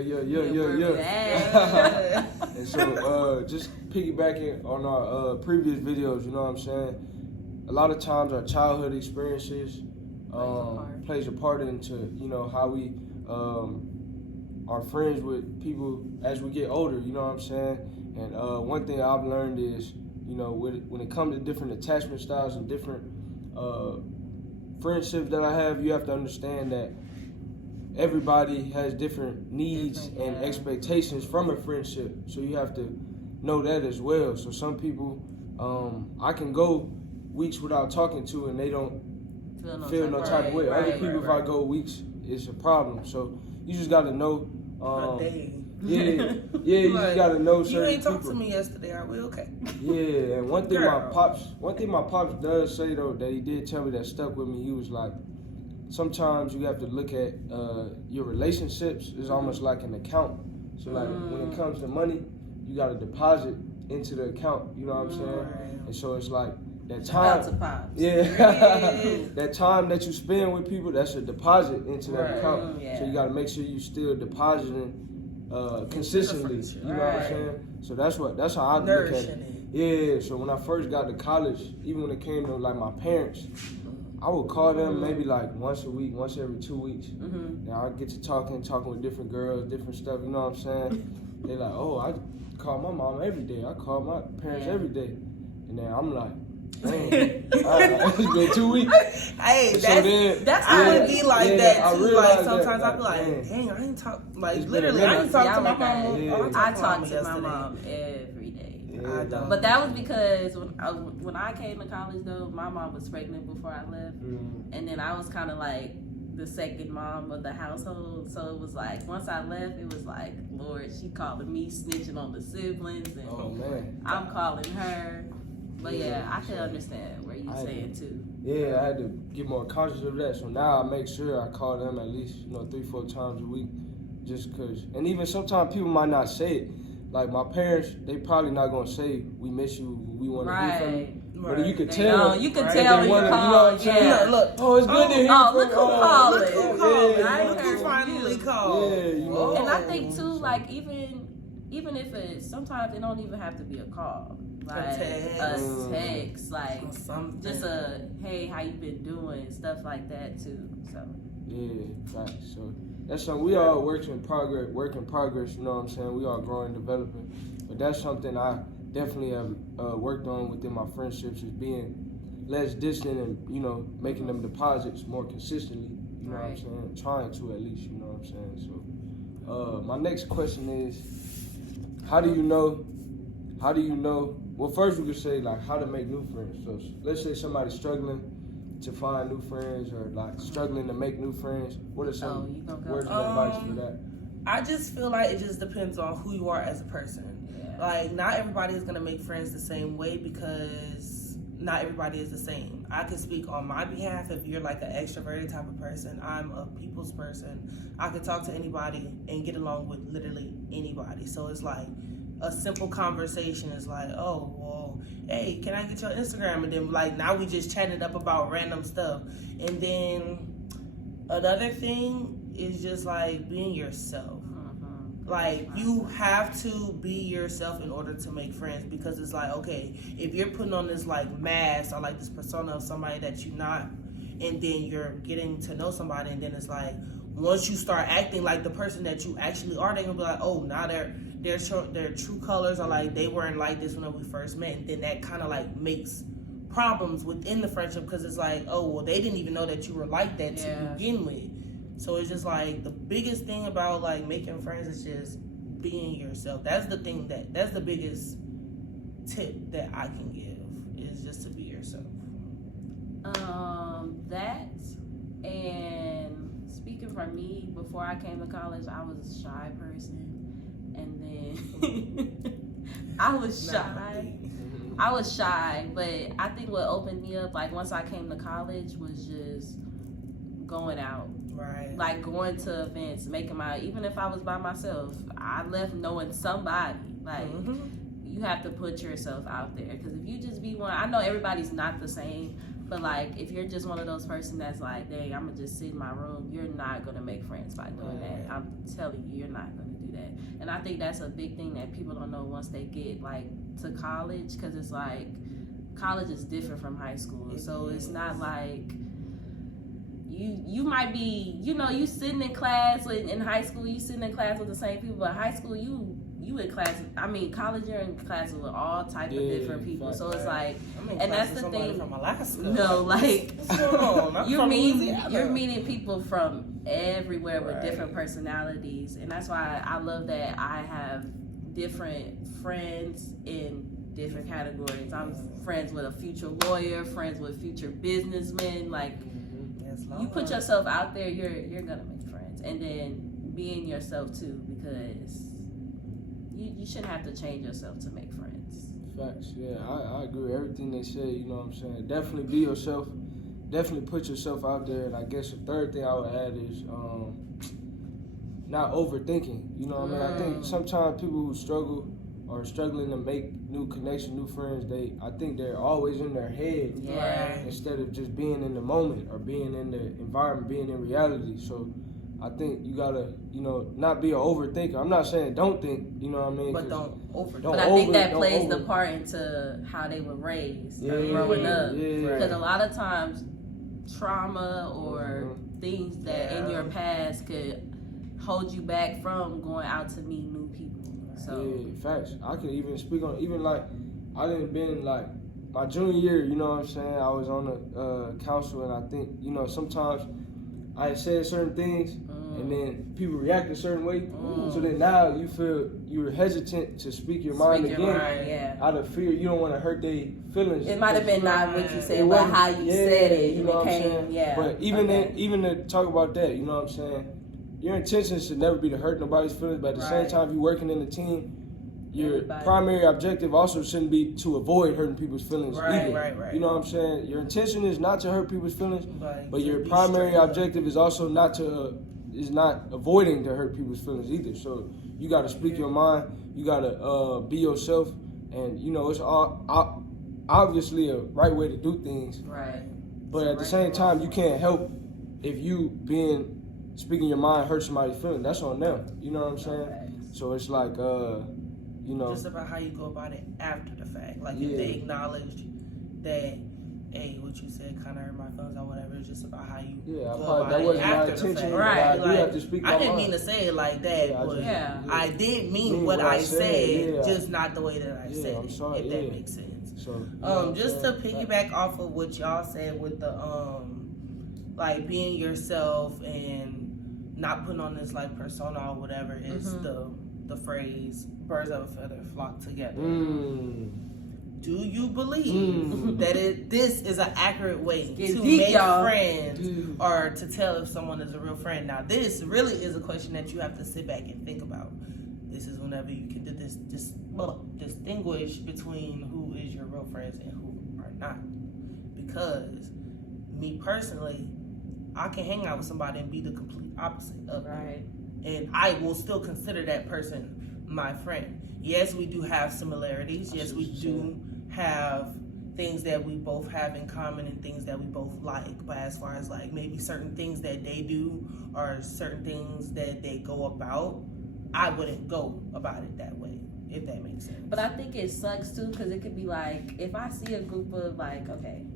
Yeah. And so, just piggybacking on our previous videos, you know what I'm saying? A lot of times our childhood experiences plays a part into, you know, how we are friends with people as we get older, you know what I'm saying? And one thing I've learned is, you know, when it comes to different attachment styles and different friendships that I have, you have to understand that everybody has different needs and expectations from a friendship. So you have to know that as well. So some people, I can go weeks without talking to and they don't feel no type of way. Other people, if I go weeks, it's a problem. So you just got to know. You just got to know certain people. You ain't talked to me yesterday. Are we okay? Yeah, and one thing my pops does say though that he did tell me that stuck with me. He was like, sometimes you have to look at your relationships is almost like an account. So like when it comes to money, you got to deposit into the account. You know what I'm saying? Right. And so it's like that time. That time that you spend with people, that's a deposit into that account. Yeah. So you got to make sure you still depositing consistently. You know what I'm saying? So that's how I look at it. Yeah. So when I first got to college, even when it came to like my parents, I would call them maybe like once a week, once every 2 weeks. Now I get to talking with different girls, different stuff. You know what I'm saying? They're like, oh, I call my mom every day. I call my parents every day. And then I'm like, dang, it's been 2 weeks. Hey, that's how it be like that too. Like sometimes I be like, dang, I ain't talk. Like literally, I ain't talk to my mom. I talk to my mom every day. But that was because when I came to college, though, my mom was pregnant before I left. And then I was kind of like the second mom of the household. So it was like, once I left, it was like, Lord, she calling me, snitching on the siblings. And I'm calling her. But yeah, I can understand where you're saying too. Yeah, I had to get more conscious of that. So now I make sure I call them at least, 3-4 times a week. Just because. And even sometimes people might not say it. Like my parents, they probably not gonna say we miss you, we want to be from you. But you can tell. You can tell when you call. You know what I'm saying? Look, oh, it's good to hear from look who called. Look who called. Look who finally called. Yeah, you know. And I think too, like even if it's sometimes it don't even have to be a call. Like a text, like just a hey, how you been doing, stuff like that too. So right. So that's something we all work in progress. You know what I'm saying? We all growing, developing. But that's something I definitely have worked on within my friendships is being less distant and making them deposits more consistently. You know what I'm saying? Trying to at least. You know what I'm saying? So my next question is, how do you know? Well, first we could say like how to make new friends. So let's say somebody's struggling to find new friends or like struggling to make new friends. What are some words of advice for that? I just feel like it just depends on who you are as a person. Yeah. Like not everybody is gonna make friends the same way because not everybody is the same. I can speak on my behalf. If you're like an extroverted type of person, I'm a people's person. I can talk to anybody and get along with literally anybody. So it's like a simple conversation is like, oh, well, hey, can I get your Instagram? And then like now we just chatted up about random stuff. And then another thing is just like being yourself. Like you have to be yourself in order to make friends because it's like, okay, if you're putting on this like mask or like this persona of somebody that you're not, and then you're getting to know somebody, and then it's like once you start acting like the person that you actually are, they're gonna be like, oh, now their true colors are like they weren't like this when we first met, and then that kind of like makes problems within the friendship because it's like, oh, well, they didn't even know that you were like that to begin with. So it's just like the biggest thing about like making friends is just being yourself. That's the biggest tip that I can give is just to be yourself. That, and speaking for me, before I came to college, I was a shy person, and then I was shy, but I think what opened me up, like once I came to college, was just going out. Right. Like going to events, even if I was by myself, I left knowing somebody. Like, you have to put yourself out there. Because if you just be one, I know everybody's not the same, But like, if you're just one of those person that's like, dang, I'm gonna just sit in my room, you're not gonna make friends by doing that. I'm telling you, you're not gonna do that. And I think that's a big thing that people don't know once they get like to college, because it's like college is different from high school. So it's not like you might be, you know, you sitting in class in high school, you sitting in class with the same people, but high school you in class, I mean, college, you're in class with all type of different people. So it's like, and that's the thing. From Alaska. No, like you're meeting people from everywhere with different personalities, and that's why I love that I have different friends in different categories. I'm friends with a future lawyer, friends with future businessmen. Like, you put yourself out there, you're gonna make friends, and then being yourself too, because you shouldn't have to change yourself to make friends. Facts, yeah, I agree with everything they say, you know what I'm saying? Definitely be yourself, definitely put yourself out there, and I guess the third thing I would add is not overthinking, you know what I mean? I think sometimes people who struggle or struggling to make new connections, new friends, I think they're always in their head instead of just being in the moment or being in the environment, being in reality. So I think you gotta, you know, not be an overthinker. I'm not saying don't think, you know what I mean? But don't overthink. But I think that plays the part into how they were raised growing up. Because a lot of times trauma or things that in your past could hold you back from going out to meet new people. So facts. I can even speak on, even like, I didn't been like, my junior year, you know what I'm saying? I was on the council, and I think, you know, sometimes I had said certain things, and then people react a certain way. So then now you feel you're hesitant to speak your mind again out of fear. You don't want to hurt their feelings. It might have been not what you said, but how you said it. You know what I'm saying? But even to talk about that, you know what I'm saying? Your intentions should never be to hurt nobody's feelings, but at the same time, if you're working in a team, your primary objective also shouldn't be to avoid hurting people's feelings either. You know what I'm saying? Your intention is not to hurt people's feelings, but your primary objective is also not avoiding to hurt people's feelings either. So you got to speak your mind. You got to be yourself, and you know it's obviously a right way to do things. Right. But at the same time, you can't help if you speaking your mind hurt somebody's feelings. That's on them. You know what I'm saying? So it's like you know, just about how you go about it after the fact. Like if they acknowledge that, hey, what you said kind of hurt my feelings or whatever. It's just about how you go about it after the fact. Right. Like, have to speak I didn't mean to say it like that, but I did mean what I said, just not the way that I said it. If that makes sense. So just to piggyback off of what y'all said with the like being yourself and not putting on this like persona or whatever is the phrase birds of a feather flock together. Do you believe that this is an accurate way to make friends or to tell if someone is a real friend? Now, this really is a question that you have to sit back and think about. This is whenever you can do this distinguish between who is your real friends and who are not. Because me personally, I can hang out with somebody and be the complete opposite of it. And I will still consider that person my friend. Yes, we do have similarities. Yes, we do have things that we both have in common and things that we both like. But as far as like maybe certain things that they do or certain things that they go about, I wouldn't go about it that way, if that makes sense. But I think it sucks too, because it could be like, if I see a group of like,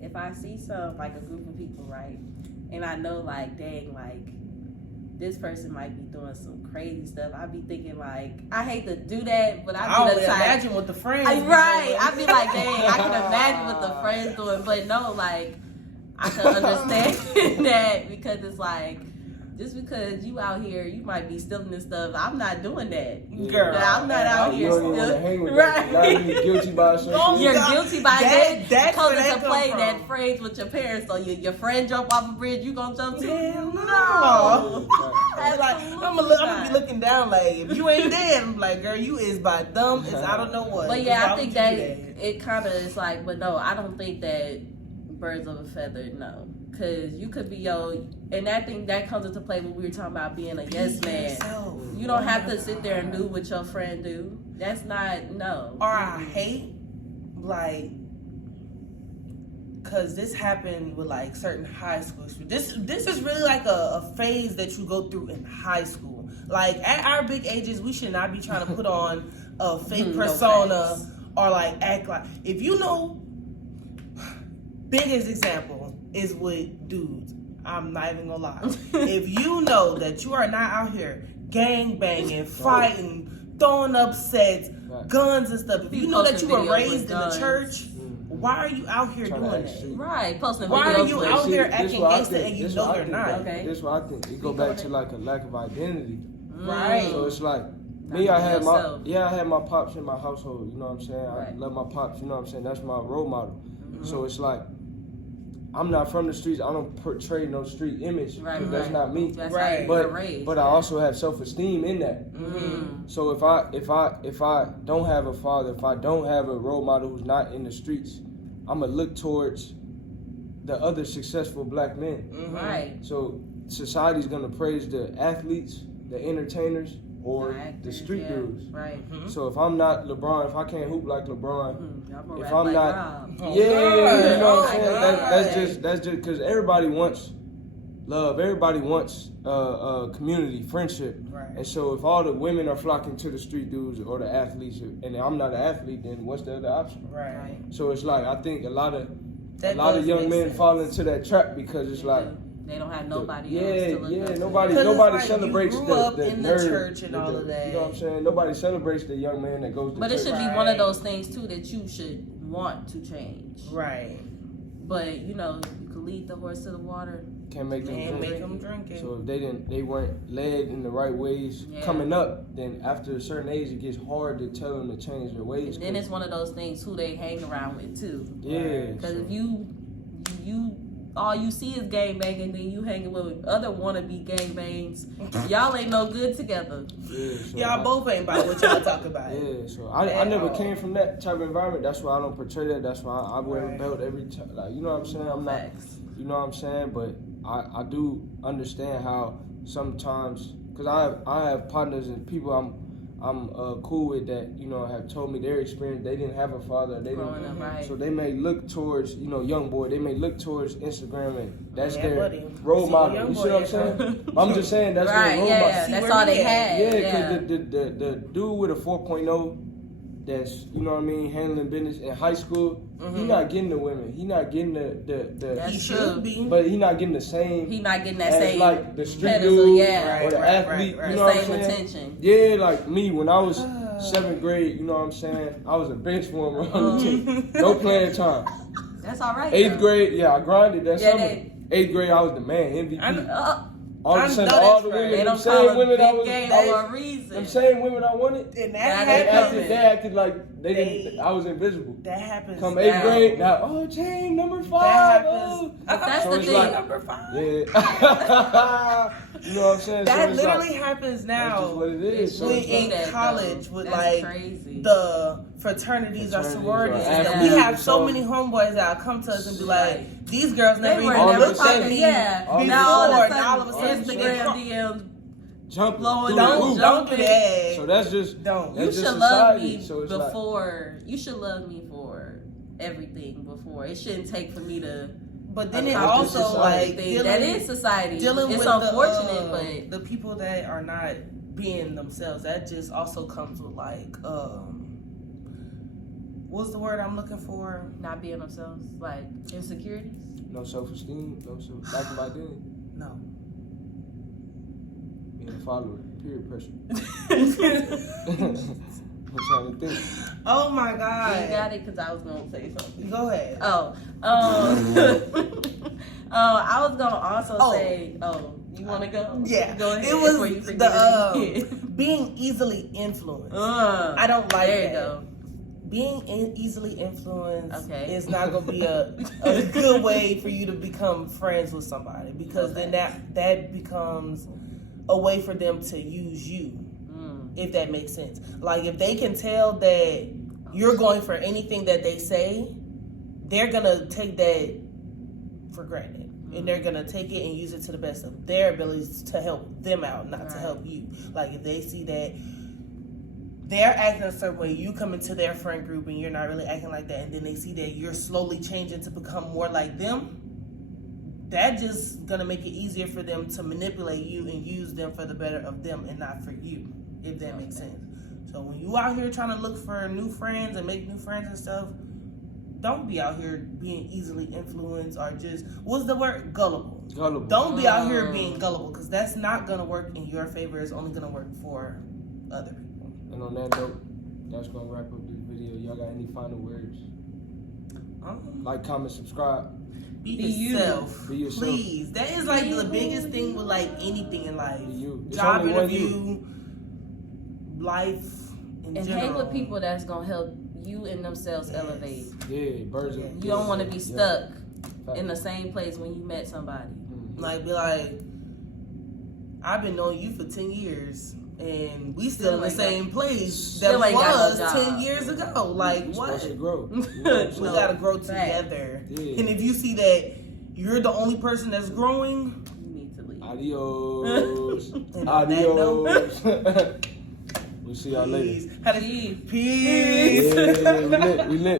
if I see a group of people, right, and I know like, dang, like, this person might be doing some crazy stuff. I'd be thinking like, I hate to do that, but I'd be the type. Imagine what the friends I'd be like, dang, I can imagine what the friends doing, but no, like, I can understand that, because it's like, just because you out here, you might be stealing this stuff. I'm not doing that, girl. I'm not out here stealing. Right? You're guilty by something. You're guilty by that. Coming to play that phrase with your parents. So your friend jump off a bridge, you gonna jump too? Hell no. Like, I'm gonna be looking down like, if you ain't dead, I'm like, girl, you is by dumb as I don't know what. But yeah, I think that it kind of is like, but no, I don't think that birds of a feather, no. Because you could be and I think that comes into play when we were talking about being a yes man. You don't have to sit there and do what your friend do. That's not, no. Or I hate, like, because this happened with like certain high school students. This is really like a phase that you go through in high school. Like at our big ages, we should not be trying to put on a fake persona or like act like. If you know, biggest example is with dudes. I'm not even gonna lie. If you know that you are not out here gang banging, fighting, throwing up sets, guns and stuff. If you know that you were raised in the church, why are you out here doing that? Right, posting why videos. are you out here acting gangster and you know you're not? This is what I think. It go back to like a lack of identity. Right. So it's like me, I had my pops in my household, you know what I'm saying? I love my pops, you know what I'm saying? That's my role model. So it's like, I'm not from the streets. I don't portray no street image. Right. That's not me. That's but I also have self-esteem in that. So if I don't have a father, if I don't have a role model who's not in the streets, I'm gonna look towards the other successful black men. Right. So society's gonna praise the athletes, the entertainers, or the street dudes. Right. So if I'm not LeBron, if I can't hoop like LeBron, if I'm like not, Rob. you know what I'm saying? That's just because everybody wants love. Everybody wants community, friendship. Right. And so if all the women are flocking to the street dudes or the athletes, and I'm not an athlete, then what's the other option? Right. So it's like I think a lot of young men fall into that trap because it's like. They don't have nobody else to look up to. Nobody celebrates you grew up the in nerd, the church and all of that. You know what I'm saying? Nobody celebrates the young man that goes to church. But it should be one of those things too that you should want to change. Right. But you know, you can lead the horse to the water. Can't make them drink it. So if they weren't led in the right ways coming up, then after a certain age, it gets hard to tell them to change their ways. And then it's one of those things who they hang around with too. Yeah. Because if you all you see is gang banging, then you hanging with other wannabe gang bangs. Y'all ain't no good together. Yeah, so y'all both ain't about what y'all talk about. Yeah, so I never came from that type of environment. That's why I don't portray that. That's why I wear a belt every time. Like, you know what I'm saying? I'm not. You know what I'm saying? But I do understand how sometimes, because I have partners and people I'm cool with that, you know, have told me their experience. They didn't have a father. They didn't. So they may look towards, you know, young boy. They may look towards Instagram and that's their role model. You see what I'm saying? I'm just saying that's their role model. That's all they had. Yeah, because the dude with a 4.0 that's, you know what I mean, handling business in high school, he not getting the women. He not getting the he should be. But he not getting the same. He not getting that same like the street dude or the athlete. Right. You know the same what I'm saying? attention. Yeah, like me when I was 7th grade. You know what I'm saying? I was a bench warmer on the team. No playing time. That's all right. 8th grade, I grinded that summer. 8th grade, I was the man, MVP. All of a sudden, all the women, them same women I was, them same women I wanted, and they acted like they didn't. I was invisible. That happens. Come 8th grade, now Jane number 5. That happens. That's the thing. Like, number 5. Yeah. You know what I'm saying? That literally happens now. That's just what it is. So in college, with like crazy. The fraternities or sororities, and we have so many homeboys that come to us and be like, these girls never even looked like me. Now all of a sudden, Instagram DMs jumping, jumping. So that's just you should love me before. You should love me for everything before. It shouldn't take for me to. But then it also like that is society. It's with unfortunate, but the people that are not being themselves, that just also comes with like what's the word I'm looking for? Not being themselves, like insecurities. No self-esteem, lack of identity. No. Being a follower, peer pressure. I'm trying to think. Oh my God. You got it, because I was going to say something. Go ahead. I was going to also say, you want to go? Yeah. Go ahead. It was the being easily influenced. I don't like there that. You go. Being easily influenced is not going to be a good way for you to become friends with somebody, because then that becomes a way for them to use you, if that makes sense. Like if they can tell that you're going for anything that they say, they're going to take that for granted. And they're going to take it and use it to the best of their abilities to help them out, not to help you. Like if they see that they're acting a certain way, you come into their friend group and you're not really acting like that, and then they see that you're slowly changing to become more like them, that just gonna make it easier for them to manipulate you and use them for the better of them and not for you, if that makes sense. So when you out here trying to look for new friends and make new friends and stuff, don't be out here being easily influenced or just, what's the word? Gullible. Don't be out here being gullible, because that's not gonna work in your favor. It's only gonna work for other people. And on that note, that's gonna wrap up this video. Y'all got any final words? Like, comment, subscribe. Be yourself. Be yourself. Please. That is like the biggest thing with like anything in life. Be you. Job interview, life in and general. hang with people that's gonna help you and themselves elevate. Yeah, birds. You don't want to be stuck in the same place when you met somebody. Like, be like, I've been knowing you for 10 years. And we still in the same place that was 10 years ago. Like, what? To grow. We gotta grow together. Yeah. And if you see that you're the only person that's growing, you need to leave. Adios. Adios. We'll see y'all later. Peace. Yeah, we lit.